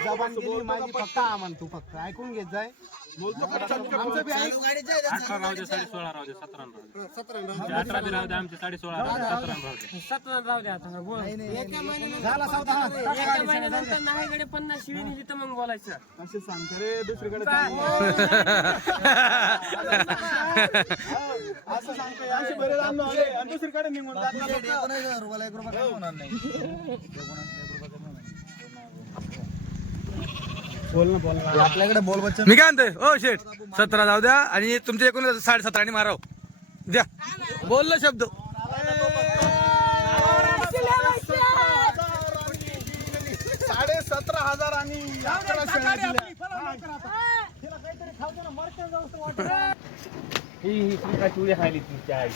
जबान दिली माझी फक्त हा म्हण तू फक्त ऐकून घेत जाय. आमचं बी ऐक. अठरा राहू दे साडे सोळा राहू दे सतरा राहू दे. अठरा बी राहू दे आमचे साडे सोळा राहू दे सतरा राहू दे. सतरा राहू द्या आता बोल. झाला हा एका महिन्यानंतर नाही पन्नास शिवी मग बोलायचं. असे सांगते रे दुसरीकडे काय? असं सांगते असे बरे जाणं आले आणि दुसरीकडे निघून जात ना लोकं. बोल ना बोल ना. आपल्याकडे बोल बच्चन. मी काय म्हणतोय? ओ शेठ सतरा जाऊ द्या आणि तुमचे एकूण साडे सतराने माराव. द्या. बोललो शब्द. साडे सतरा हजार आणि. ही खायली तुमच्या आई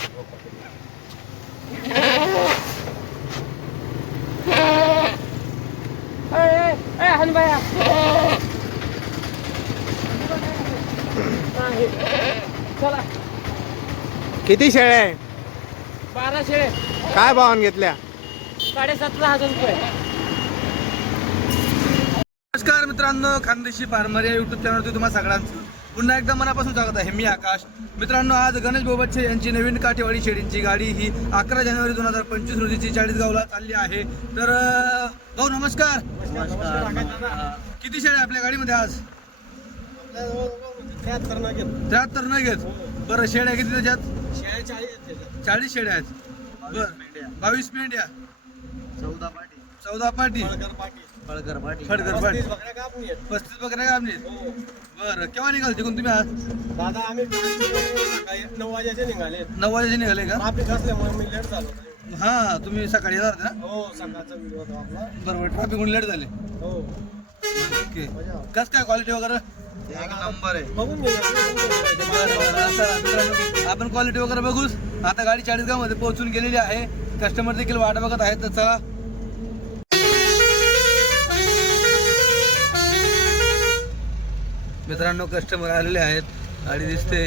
चला किती शेळ्या आहे? बारा शेळे काय भावान घेतल्या? साडे सतरा हजार रुपये. नमस्कार मित्रांनो खानदेशी फार्मर या युट्यूब चॅनलवरती तुम्हाला सगळ्यांचं पुन्हा एकदा मनापासून स्वागत आहे. मी आकाश. मित्रांनो आज गणेश बोबतचे यांची नवीन काठेवाडी शेळींची गाडी ही अकरा जानेवारी दोन हजार पंचवीस रोजीची चाळीसगावला चालली आहे. तर भाऊ नमस्कार. किती शेळ्या आपल्या गाडीमध्ये आज? त्र्याहत्तर न घेत. बरं शेळ्या किती त्याच्यात? चाळीस शेळ्या आहेत. बर. बावीस मेंढ्या चौदा पाठी चौदा पाटी. फळकर पाठी फडकर पाटी. पस्तीस बकऱ्या कापली बरं केव्हा निघाल तिकडून तुम्ही आज? दादा आम्ही नऊ वाजेचे निघाले नऊ वाजेचे निघाले का? ट्राफिक असल्यामुळे मी लेट झालो. हा तुम्ही सकाळी येणार होते ना? हो सकाळचा व्हिडिओ होता आपला. बरोबर ट्रॅफिक लेट झाले. हो. ओके. कस काय क्वालिटी वगैरे? एक नंबर आहे. बघून आपण क्वालिटी वगैरे बघूच. आता गाडी चाळीसगावमध्ये पोहोचून गेलेली आहे. कस्टमर देखील वाट बघत आहेत. तर चला मित्रांनो कस्टमर आलेले आहेत गाडी दिसते.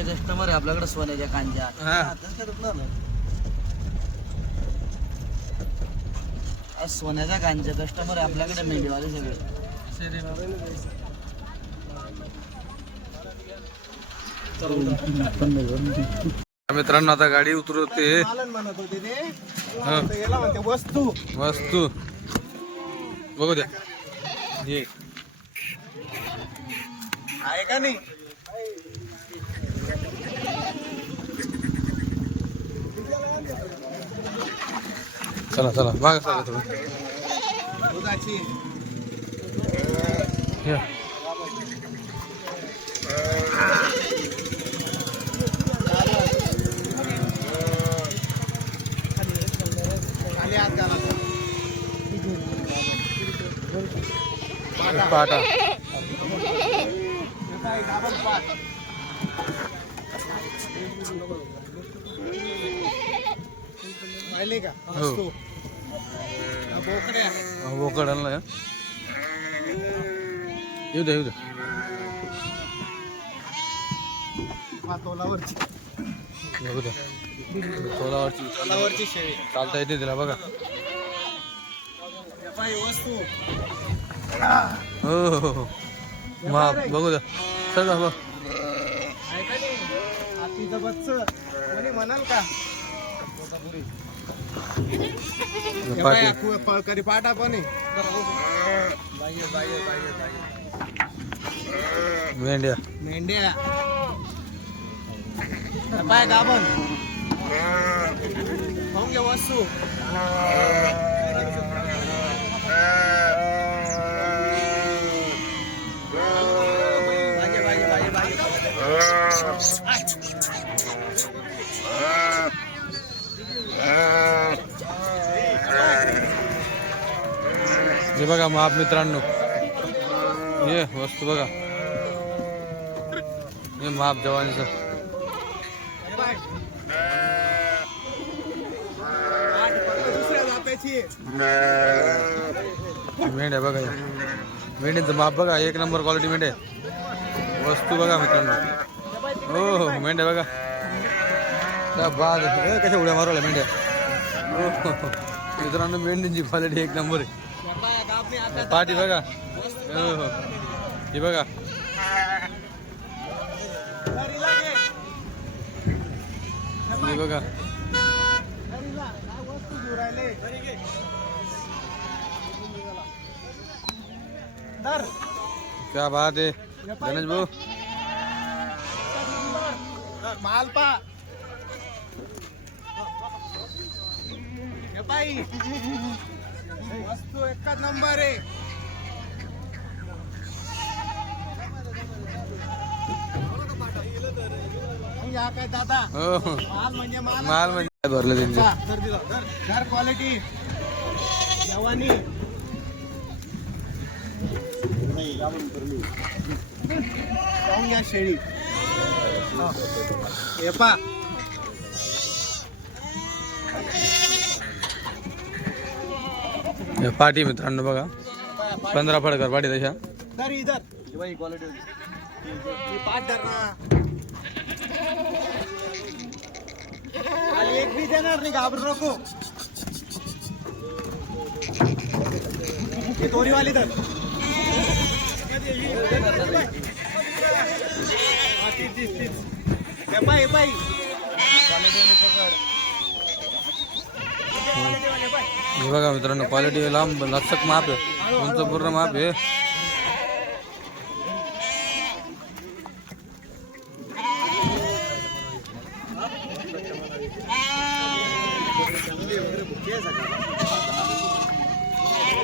कस्टमर आहे आपल्याकडे सोन्याच्या कांजा हा. आज सोन्याचा कांजा कस्टमर आहे आपल्याकडे मेंढीवाले सगळे. मित्रांनो आता गाडी उतरवते. हा. वस्तू. वस्तू बघू द्या. आहे का नाही? चला चला. मागा चला थोडं दुधाची या. खाली हात घालायचा पाहिले का? हो. बोकड्या बोकड आणला येऊ द्या येऊ द्या तोलावरची बघू द्या तोलावरची तोलावरची शेळी. चालता येते तिला बघा. वस्तू. हो हो हो. बघू बच्च कोणी म्हणाल का हे पाटी कु- पण. मेंढ्या. मेंढ्या पाय गाभण पाहून घ्या वस्तू हे बघा माप मित्रांनो. ये वस्तू बघा. हे माप जवानीचं. मेंढ्या बघा मेंढ्यांचं माप बघा एक नंबर क्वालिटी मेंढ्या. वस्तू बघा मित्रांनो. हो हो मेंढ्या बघा. त्या बाग कशा उड्या मारवल्या मेंढ्या? हो, हो, हो. मित्रांनो मेंढ्यांची क्वालिटी एक नंबर आहे. पाठी बघा. हो हो. ही बघा. हे बघा. क्या बात आहे. गणेश भाऊ. मालपा. वस्तू एकच नंबर. आहे या काय दादा? हो. माल म्हणजे माल. माल म्हणजे भरलं त्यांचे. क्वालिटी जवानी. शेळी पाठी मित्रांनो बघा. पंधरा फडकर पाठी तशा. एक बी देणार नाही घाबरू नको. हे दोन्ही वाली धर. हे बघा मित्रांनो क्वालिटी लांब लचक माप आहे. उंच पूर्ण माप आहे.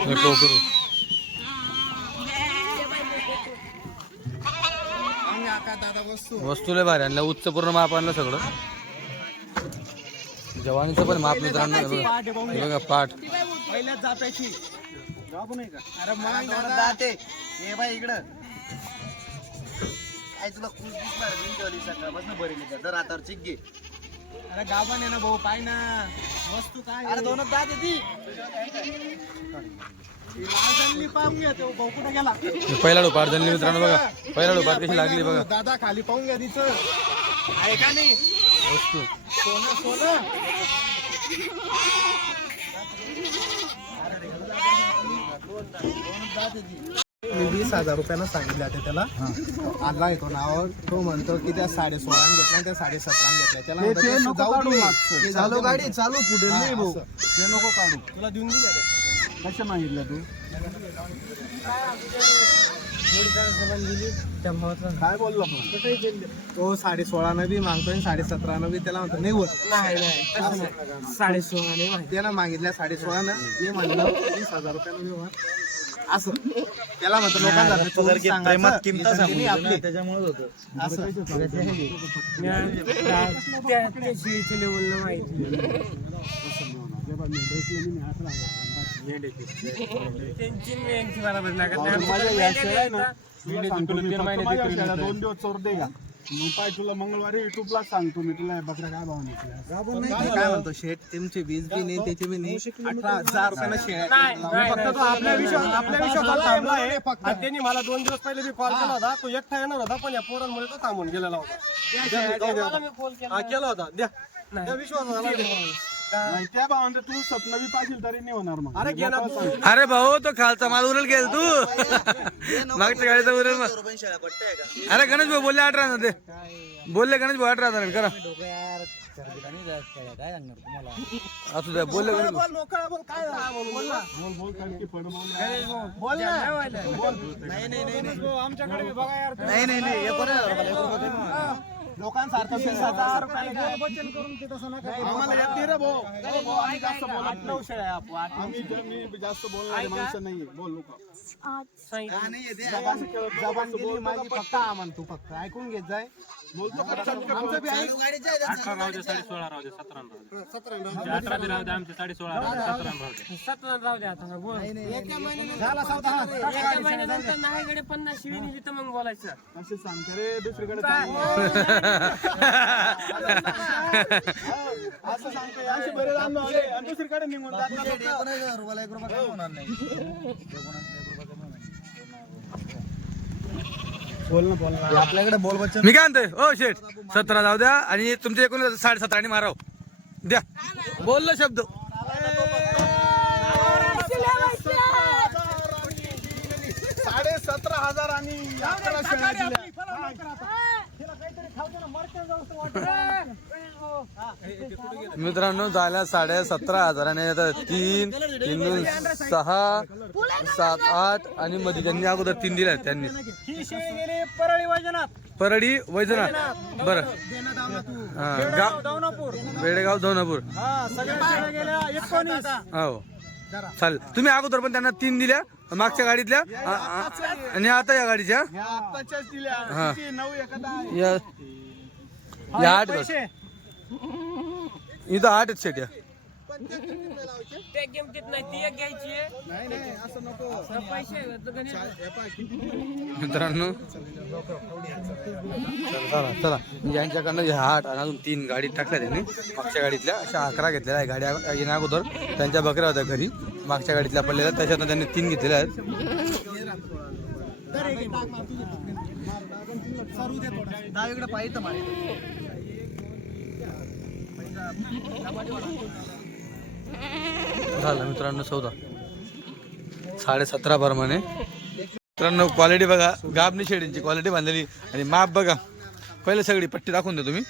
हे वस्तूला भारी आणलं उच्च पूर्ण माप आणलं सगळं. जवानीचं पण माप मित्रांनो हे बघा. हे बघा पाठ. पहिल्याच जात्याची जाबू नाही का अरे मग जाते बाई इकडं काय तुला खूप दिसणार बिनजवाली सकाळपासून बरी नाही आता चिक घे. अरे गाभण आहे ना भाऊ पाय ना. वस्तू काय अरे दोनच दात ती. लालजननी पाहून घ्या तो भाऊ कुठे गेला. हे पहिला डोपार झाली मित्रांनो बघा. पहिला डोपार कशी लागली बघा. दादा खाली पाहून घ्या तिचं. आहे का नाही? वस्तू. सोनं सोनं. मी वीस हजार रुपयानं सांगितले होते त्याला. आणला येतो नावावर तो म्हणतो की त्या साडे सोळा घेतल्या त्या साडे सतरा घेतल्या. त्याला म्हणतो ते जाऊ दे. ते जाऊ चालू दे गाडी. चालू पुढे हा, नाही भाऊ. असं. ते नको काढू. तुला देऊन दिल्या कशा मागितल्या तू? काय बोललो आपण तो साडे सोळा न बी मागतोय साडे सतरा न बी त्याला म्हणतो नाही होत. नाही साडे सोळा नाही माहिती त्यानं मागितल्या साडे सोळा न मी म्हणलं वीस हजार रुपयानं असं. त्याला म्हणतो लोकांना आपली. त्याच्यामुळे होतं. असं. लेवलला माहिती त्यांची बरोबर लागत. दोन दिवस चोर दे का मग पाय तुला मंगळवारी युट्यूबला सांगतो मी तुला बकऱ्या काय भाव निघल्या काय म्हणतो शेठ तुमचे वीज बी नाही त्याचे बी नाही. अठरा हजार फक्त तो. आपल्या विश्वास आपल्या विश्वासाला थांबला आहे. आणि त्यांनी मला दोन दिवस पहिले मी कॉल केला होता. तो एकटा येणार होता पण या पोरांमुळे तो थांबून गेलेला होता. हा केला होता. द्या. नाही. त्या विश्वासाला नाही त्या भावांचे तू स्वप्न बी पाहिजे तरी नाही होणार मग. अरे घे ना तू. अरे भाऊ तो खालचा माल उरेल गेल तू? मागच्या गाडीचा उरेल मग अरे गणेश भाऊ बोलले अठरा हजार ते बोलले गणेश भाऊ अठरा हजार करा. काय सांगणार तुम्हाला असू द्या बोलले गणेश भाऊ. बोल बोल काय झालं? बोल ना. बोल बोल कारण की पड बोल बोल ना नाही नाही नाही नाही आमच्याकडे बी बघा यार नाही नाही नाही लोकांसारखं वीस हजार रुपयाला वचन करून ते तसं नका आम्हाला येत नाही रे भाऊ. अरे भाऊ, आम्ही जास्त बोलत नाही. आम्ही मी जास्त बोलणारे माणसं नाही बोल. जबान दिली माझी फक्त आम्हाला तू फक्त. ऐकून घेत जाय. अठरा राहू दे साडे सोळा राहू दे सतरा राहू दे अठरा बी राहू दे आमचे साडे सोळा राहू दे सतरा राहू दे सतरा राहू द्या आता बोल झाला सौदा हा. एका महिन्यानंतर नाही कडे पन्नास शिवी तर मग बोलायचं. असे सांगते रे दुसरीकडे काय? असं सांगते. असे बरे दुसरीकडे निघून रुपयाला एक रुपया कमी होणार नाही एकोणीस एक रुपया कमी होणार नाही. आपल्याकडे बोल बच्चन. मी काय म्हणतोय? ओ शेठ सतरा जाऊ द्या आणि तुमचे एकूण साडे सतराने माराव. द्या. बोललो शब्द. साडे सतरा हजार आणि. मित्रांनो झाल्या साडे सतरा हजाराने आता तीन तीन सहा सात आठ आणि मध्ये त्यांनी अगोदर तीन दिल्या त्यांनी. परळी वैजनाथ. बर. गाव बेडेगाव धवनापूर हो. चालेल तुम्ही अगोदर पण त्यांना तीन दिल्या मागच्या गाडीतल्या आणि आता या गाडीच्या. या या आठ. इथं आठ आहेत सेट या. त्या किमतीत नाही ती एक घ्यायची आहे. नाही नाही असं नको. पैसे हे? मित्रांनो चला चला. यांच्याकडनं ह्या आठ आणि अजून तीन गाडी टाकल्या त्यांनी. मागच्या गाडीतल्या अशा अकरा घेतलेल्या आहे गाड्या. येण्या अगोदर त्यांच्या बकऱ्या होत्या घरी. मागच्या गाडीतल्या पडलेल्या त्याच्यातनं त्यांनी तीन घेतलेल्या आहेत. झालं मित्रांनो चौदा. साडे सतरा प्रमाणे मित्रांनो क्वालिटी बघा. गाबनी शेडींची क्वालिटी बांधलेली. आणि माप बघा. पहिले सगळी पट्टी दाखवून द्या तुम्ही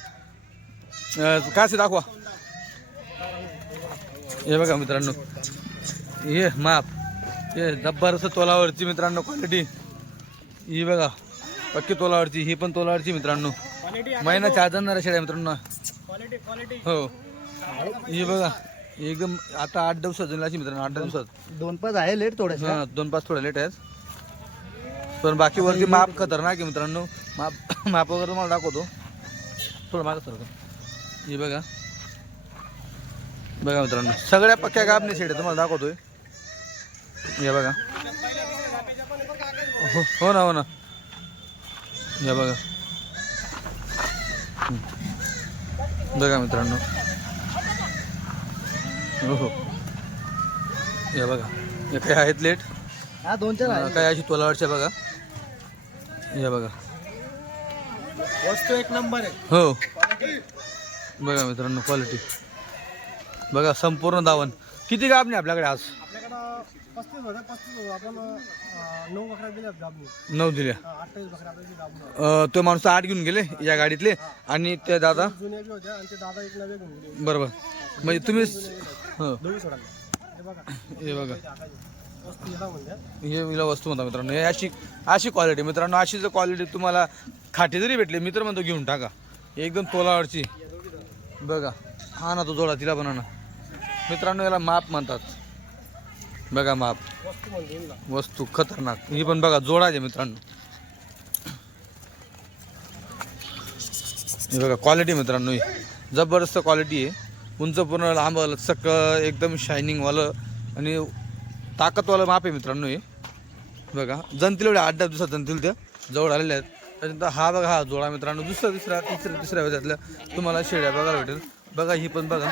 अं, कासे दाखवा. हे बघा मित्रांनो. हे माप. हे जबरदस्त तोलावरची मित्रांनो क्वालिटी ही बघा. पक्की तोलावरची ही पण तोलावरची मित्रांनो. महिना चार जाणार शेड्या मित्रांनो. हो. ही बघा एकदम आता आठ दिवसात झाली अशी मित्रांनो आठ दिवसात दोन पाच आहे लेट थोडे हा दोन पाच थोडे लेट आहेत. पण बाकी वरती माप खतरनाक आहे मित्रांनो. माप माप वगैरे तुम्हाला दाखवतो. थोडं मागं सर हे बघा. बघा मित्रांनो सगळ्या पक्क्या गाबने शेड आहे तुम्हाला दाखवतोय. हे बघा. हो हो ना हो ना. हे बघा. बघा मित्रांनो. हो हो हे बघा. हे काही आहेत लेट? हा दोन चार आहे काही अशी तोलावरच्या बघा. हे बघा. वस्तू एक नंबर आहे. हो. बघा मित्रांनो क्वालिटी बघा संपूर्ण दावण. किती गाब नाही आपल्याकडे आज? पस्तीस होत्या पस्तीस होतं. आपण अं, नऊ बकऱ्या दिल्या. अठ्ठावीस बकऱ्या आपल्याची गाबनी अं, तो माणूस आठ घेऊन गेले या गाडीतले आणि ते दादा? जुन्या बी होत्या आणि ते दादा एक नवे घेऊन गेले. बरोबर. म्हणजे तुम्ही हो. सोडायला हे बघा. हे बघा. वस्तू याला म्हणजे हे विला वस्तू म्हणता मित्रांनो. हे अशी अशी क्वालिटी मित्रांनो अशी जर क्वालिटी तुम्हाला खाटी जरी भेटली मी तर म्हणतो घेऊन टाका. एकदम तोलावरची. बघा. हा ना तो जोडा तिला पण ना मित्रांनो याला माप म्हणतात. बघा माप. वस्तू खतरनाक. ही पण बघा जोडायचे मित्रांनो. हे बघा क्वालिटी मित्रांनो ही. जबरदस्त क्वालिटी आहे. उंच पूर्ण लांब सक एकदम शायनिंगवालं आणि ताकदवालं माप आहे मित्रांनो हे. बघा जनतील एवढ्या आठ दहा दिवसात जनतील त्या. जवळ आलेल्या आहेत. त्याच्यानंतर हा बघा हा जोडा मित्रांनो. दुसरा तिसरा तिसऱ्या तिसऱ्या वेळातल्या तुम्हाला शेड्या बघायला भेटेल. बघा ही पण बघा.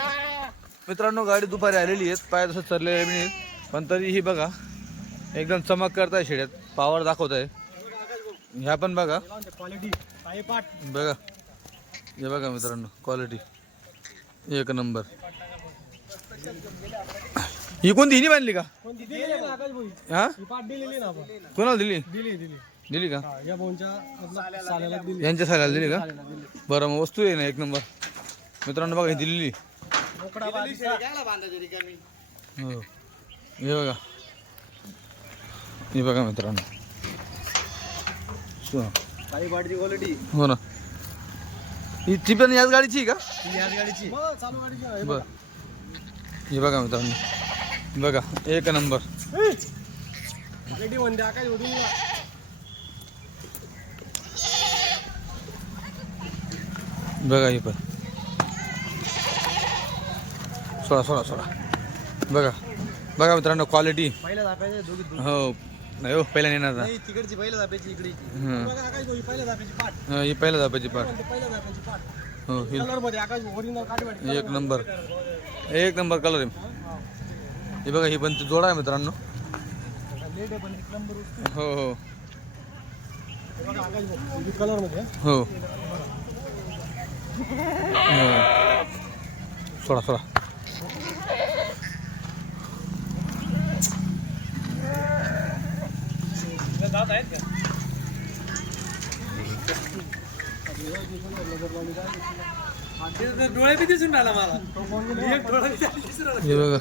मित्रांनो गाडी दुपारी आलेली आहेत पाय तसं चरलेले नाही. पण तरी ही बघा एकदम चमक करताय शेड्यात. पावर दाखवत आहे ह्या पण बघा. बघा. हे बघा मित्रांनो क्वालिटी एक नंबर. ही कोणती हिनी बांधली का? हा? पाठ दिलेली ना आपण कोणाला दिली? दिली का? हा, या भाऊंच्या आपला साल्याला दिली यांच्या साल्याला दिली का? बरं मग वस्तू आहे ना एक नंबर. मित्रांनो बघा ही दिलेली. हो. हे बघा. हे बघा मित्रांनो. काही क्वालिटी हो ना. ही ती पण याच गाडीची आहे का? याच गाडीची. बर. हे बघा मित्रांनो. बघा एक नंबर. बघा ही पण. सोडा सोडा सोडा. बघा. बघा मित्रांनो क्वालिटी पहिल्या दाप्याचे दोघी हो. नाही हो पहिल्या नेणार ना. तिकडची दाप्याची इकडेची. हं. पहिल्या जापेची पाठ. हं, ही पाठ. पाठ. हो ही कलरमध्ये आकाश ओरिजिनल काठी एक नंबर. एक नंबर कलर आहे. हे बघा ही पण ती जोडा आहे मित्रांनो. लेट आहे पण एक नंबर हो हो. कलरमध्ये हो हो. सोडा सोडा. आहेत का डोळे बी दिसून राहिला मला एक डोळा बी दिसून राहिला. हे बघा.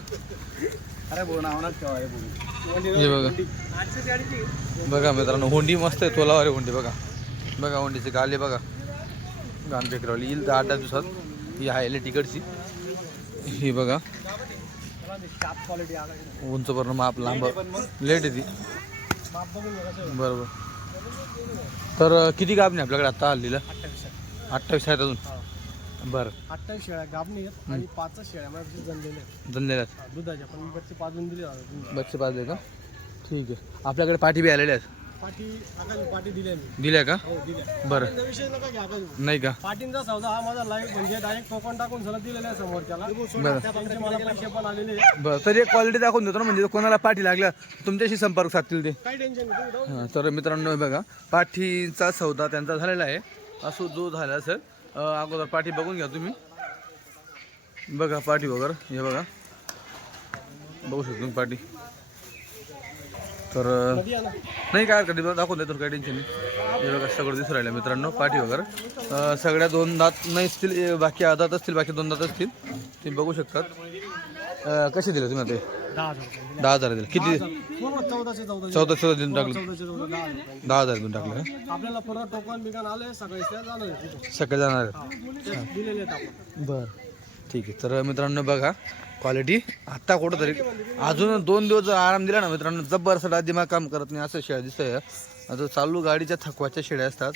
अरे भाऊ नाव ठेवा हे बघा. बघा मित्रांनो होंडी मस्त आहे तोलावर आहे होंडी बघा. बघा होंडीची गाली बघा. गाण पेकरवली येईल तर आठ दिवसात. ही आहे तिकडची. ही बघा. उंच पूर्ण माप लांब. लेट आहे ती. बरोबर. तर किती नाही आपल्याकडे आता हल्लीला? अठ्ठावीस आहेत अजून. बरं. अठ्ठावीस शेळ्या गाबणी आहेत आणि पाच शेळ्या माझ्या जनलेल्या आहेत. हा, दुधाच्या पण बच्चे पाजून दिले बच्चे पाजले का ठीक आहे. आपल्याकडे पाठी बी आलेल्या आहेत. पाठी आकाशी पाठी दिल्या मी. दिल्या का? हो दिल्या. बरं. पाटींचा विषय नका घ्या आकाशी नाही का? पाटींचा सौदा हा माझा लाईव्ह म्हणजे डायरेक्ट टोकन टाकून सगळं दिलेला आहे समोरच्याला. बरं. त्या पैसे मला पैसे पण आलेले आहेत. बरं तरी एक क्वालिटी दाखवून देतो ना म्हणजे कोणाला पाठी लागल्या तुमच्याशी संपर्क साधतील ते. काही टेन्शन नाही. तुम्ही जाऊ. हां, तर मित्रांनो हे बघा पाठीचा सौदा त्यांचा झालेला आहे. असो जो झाला असेल अं, अगोदर पाठी बघून घ्या तुम्ही. बघा पाठी वगैरे हे बघा. बघू शकतो तुम्ही पाठी. तर नाही काय हरकत दाखवून देतो काही टेन्शन नाही. हे बघा सगळं दिसून राहिलं मित्रांनो पाठी वगैरे. सगळ्या दोन दात नाही असतील बाकी आधात असतील बाकी दोन दात असतील तुम्ही बघू शकतात. कसे दिले तुम्ही हे? दहा हजार दिले. किती? चौदा चौदा देऊन टाकले. दहा हजार देऊन टाकले सकाळी जाणार ते बर. ठीक आहे. तर मित्रांनो बघा. क्वालिटी आत्ता कुठं तरी अजून दोन दिवस जर आराम दिला ना मित्रांनो जबरदस्त दिमाग काम करत नाही असं शेळ्या दिसतंय. आता चालू गाडीच्या थकवाच्या शेळ्या असतात.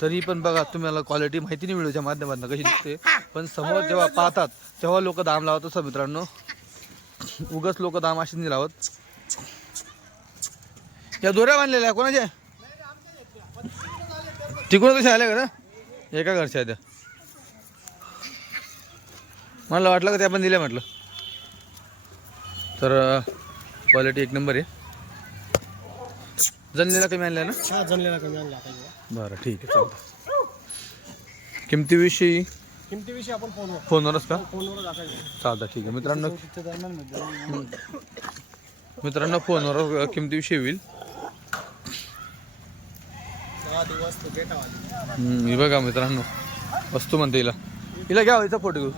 तरी पण बघा तुम्हाला क्वालिटी माहिती नाही व्हिडिओच्या माध्यमातून कशी दिसते. पण समोर जेव्हा पाहतात तेव्हा लोक दाम लावत असतात मित्रांनो. उगाच लोक दाम अशी नाही लावत. या दोऱ्या बांधलेल्या कोणाच्या? तिकडून कशा आल्या का एका घरच्या त्या मला वाटलं का ते आपण दिल्या म्हटलं. तर क्वालिटी एक नंबर आहे. जनलेला कमी आणल्या ना? हा जनलेला कमी आणला. बरं ठीक आहे चालतं किमतीविषयी? किमतीविषयी आपण फोनवर फोनवरच का? फोनवर चालतं ठीक आहे. मित्रांनो मित्रांनो. फोनवर किमतीविषयी होईल. हे बघा मित्रांनो वस्तू म्हणते हिला. हिला घ्या हिचा फोटो घेऊ